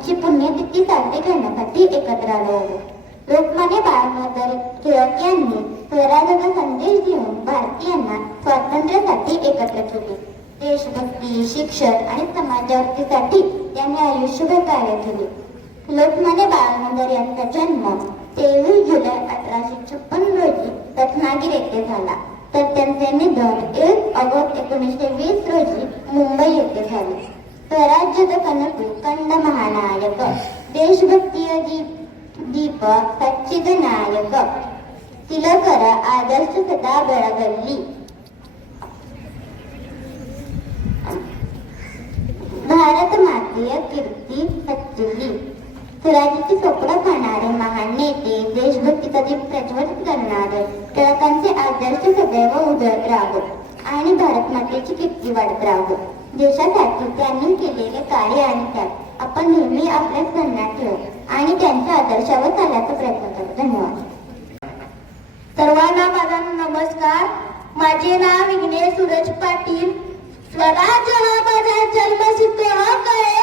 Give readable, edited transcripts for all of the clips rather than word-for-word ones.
यांची पुण्यतिथी साजरी करण्यासाठी एकत्र आलो आहोत. लोकमान्य बाळ गंगाधर टिळक यांनी स्वराज्याचा संदेश देऊन भारतीयांना स्वातंत्र्यासाठी एकत्र केले. देशभक्ती, शिक्षण आणि समाजजागृतीसाठी त्यांनी आयुष्यभर कार्य केले. लोकमान्य बाळ गंगाधर यांचा जन्म 23 जुलै 1856 रोजी रत्नागिरी येथे झाला, तर त्यांचे निधन 1 ऑगस्ट 1920 रोजी मुंबई येथे झाले. स्वराज्य कनकू कंड महानायक, देशभक्तीय दीपक सच्चिद नायक, तिलकर आदर्श सदा बेळगल्ली. भारत मातेय कीर्ती सच्चिल्ली. स्वराज्याची स्वप्न पाहणारे महान नेते, देशभक्तीचा दीप प्रज्वलित करणारे टिळकांचे आदर्श सदैव उजळत राहो आणि भारत मातेची कीर्ती वाढत राहो. देशासाठी त्यांनी केलेले कार्य आणि त्याग आपण नेहमी आपल्या स्मरणात ठेवू आणि त्यांच्या आदर्शावर चालण्याचा प्रयत्न करू. धन्यवाद. सर्वांना माझा नमस्कार. माझे नाव विघ्नेश सूरज पाटील. स्वराज्य हा माझा जन्मसिद्ध हक्क आहे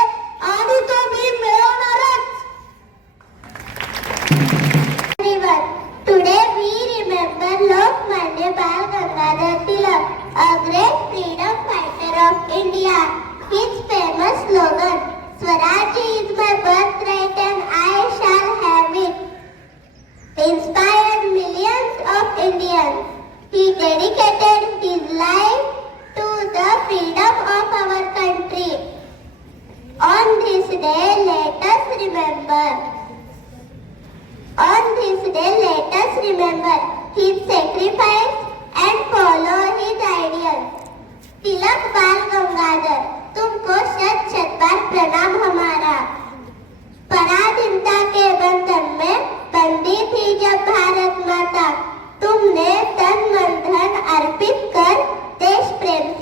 आणि तो मी मिळवणारच. Today we remember Lokmanya Bal Gangadhar Tilak, a great freedom fighter of India. His famous slogan, "Swaraj is my birthright and I shall have it," inspired millions of Indians. He dedicated his life to the freedom of our country. On this day, let us remember his sacrifice and follow his ideals. Tilak बाल गंगाधर, तुमको शत शत बार प्रणाम हमारा. पराधीनता के बंधन में बंदी थी जब भारत माता, तुमने तन मन धन अर्पित कर देश प्रेम